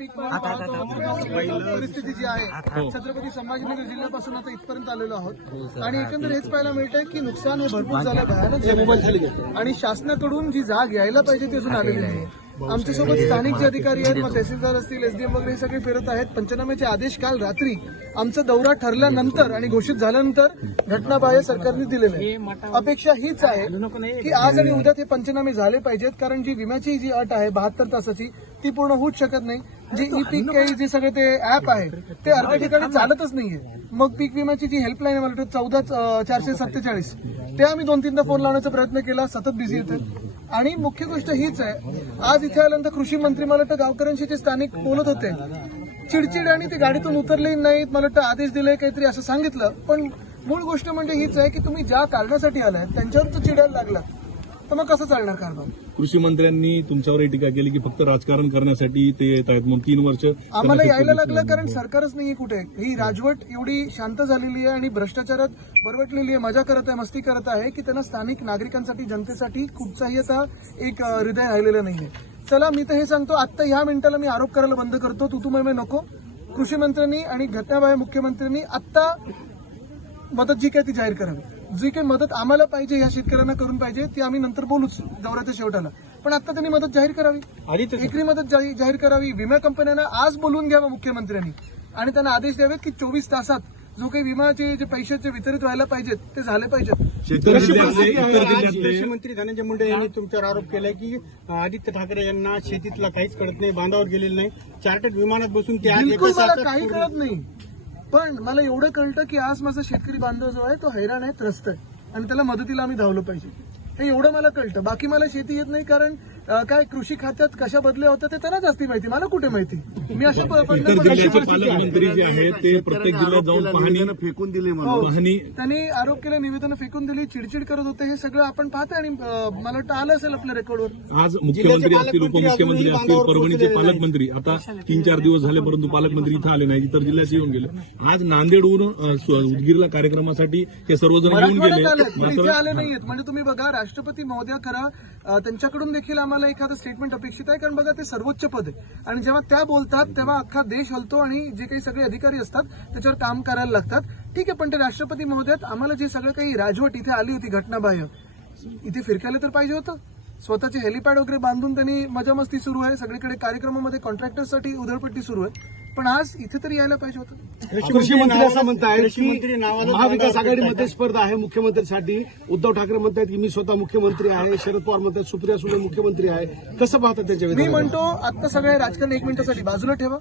परिस्थिती जी आहे छत्रपती संभाजीनगर जिल्ह्यापासून आता इथपर्यंत आलेलो आहोत हो, आणि एकंदर हेच पाहायला मिळतंय की नुकसान हे भरपूर झालं भयानक आणि शासनाकडून जी जाग यायला पाहिजे ती अजून आलेली नाही आमच्यासोबत स्थानिक जे अधिकारी आहेत मग तहसीलदार असतील एसडीएम वगैरे सगळे फिरत आहेत पंचनाम्याचे आदेश काल रात्री आमचा दौरा ठरल्यानंतर आणि घोषित झाल्यानंतर घटनाबाह्य सरकारने दिलेले अपेक्षा हीच आहे की आज आणि उद्या ते पंचनामे झाले पाहिजेत कारण जी विम्याची जी अट आहे बहात्तर तासाची ती पूर्ण होऊच शकत नाही जे ई पीक जे सगळे ते ऍप आहे ते अर्ध्या ठिकाणी चालतच नाहीये मग पीक विम्याची जी हेल्पलाईन आहे मला चौदा चारशे सत्तेचाळीस ते आम्ही दोन तीनदा फोन लावण्याचा प्रयत्न केला सतत बिझी येते आणि मुख्य गोष्ट हीच आहे आज इथे आल्यानंतर कृषी मंत्री मला वाटतं गावकऱ्यांशी जे स्थानिक बोलत होते चिडचिड आणि ते गाडीतून उतरले नाहीत मला वाटतं आदेश दिले काहीतरी असं सांगितलं पण मूळ गोष्ट म्हणजे हीच आहे की तुम्ही ज्या कारणासाठी आलाय त्यांच्यावर तो चिडायला लागला तर मग कसं चालणार कारभार कृषी मंत्र्यांनी तुमच्यावर टीका केली की फक्त राजकारण करण्यासाठी ते येत आहेत मग तीन वर्ष आम्हाला यायला लागलं कारण सरकारच नाही कुठे ही राजवट एवढी शांत झालेली आहे आणि भ्रष्टाचारात बरवटलेली आहे मजा करत आहे मस्ती करत आहे की त्यांना स्थानिक नागरिकांसाठी जनतेसाठी कुठचाही आता एक हृदय राहिलेलं नाहीये चला मी तर हे सांगतो आता ह्या मिनिटाला मी आरोप करायला बंद करतो तू तू मे नको कृषी मंत्र्यांनी आणि घटनाबाह्य मुख्यमंत्र्यांनी आत्ता मदत जी काय ती जाहीर करावी जी काही मदत आम्हाला पाहिजे या शेतकऱ्यांना करून पाहिजे ती आम्ही नंतर बोलूच दौऱ्याच्या शेवटाला पण आता त्यांनी मदत जाहीर करावी एकरी मदत जाहीर करावी विमा कंपन्यांना आज बोलून घ्यावा मुख्यमंत्र्यांनी आणि त्यांना आदेश द्यावेत की चोवीस तासात जो काही विमाचे जे पैशाचे वितरित व्हायला पाहिजेत ते झाले पाहिजेत कृषी मंत्री धनंजय मुंडे यांनी तुमच्यावर आरोप केलाय की आदित्य ठाकरे यांना शेतीतला काहीच कळत नाही बांधावर गेलेलं नाही चार्टर्ड विमानात बसून काही कळत नाही पण मला एवढं कळतं की आज माझा शेतकरी बांधव जो आहे तो हैराण आहे त्रस्त आहे आणि त्याला मदतीला आम्ही धावलं पाहिजे हे एवढं मला कळतं बाकी मला शेती येत नाही कारण काय कृषी खात्यात कशा बदल्या होत्या ते त्यांना जास्ती माहिती मला कुठे माहिती मी अशा फेकून दिले हो. त्यांनी आरोप केले निवेदन फेकून दिली चिडचिड करत होते हे सगळं आपण पाहतोय आणि मला वाटतं आलं असेल आपल्या रेकॉर्डवर आज मुख्यमंत्री असतील उपमुख्यमंत्री असतील परभणीचे पालकमंत्री आता तीन चार दिवस झाले परंतु पालकमंत्री इथं आले नाही इतर जिल्ह्यात येऊन गेले आज नांदेडवरून उदगीरला कार्यक्रमासाठी हे सर्वजण गेले आले नाहीत म्हणजे तुम्ही बघा राष्ट्रपती महोदया खरं त्यांच्याकडून देखील आम्हाला मला एखादं स्टेटमेंट अपेक्षित आहे कारण बघा ते सर्वोच्च पद आहे आणि जेव्हा त्या बोलतात तेव्हा अख्खा देश हलतो आणि जे काही सगळे अधिकारी असतात त्याच्यावर काम करायला लागतात ठीक आहे पण ते राष्ट्रपती महोदयात आम्हाला जे सगळं काही राजवट इथे आली होती घटनाबाह्य इथे फिरकायला तर पाहिजे होतं स्वतःचे हेलिपॅड वगैरे बांधून त्यांनी मजा मस्ती सुरू आहे सगळीकडे कार्यक्रमामध्ये कॉन्ट्रॅक्टरसाठी उधळपट्टी सुरू आहे पण आज इथे तरी यायला पाहिजे होतं कृषी मंत्री असं म्हणताय की महाविकास आघाडीमध्ये स्पर्धा आहे मुख्यमंत्रीसाठी उद्धव ठाकरे म्हणतात की मी स्वतः मुख्यमंत्री आहे शरद पवार म्हणतात सुप्रिया सुळे मुख्यमंत्री आहे कसं पाहतात त्याच्या मी म्हणतो आता सगळे राजकारण एक मिनिटासाठी बाजूला ठेवा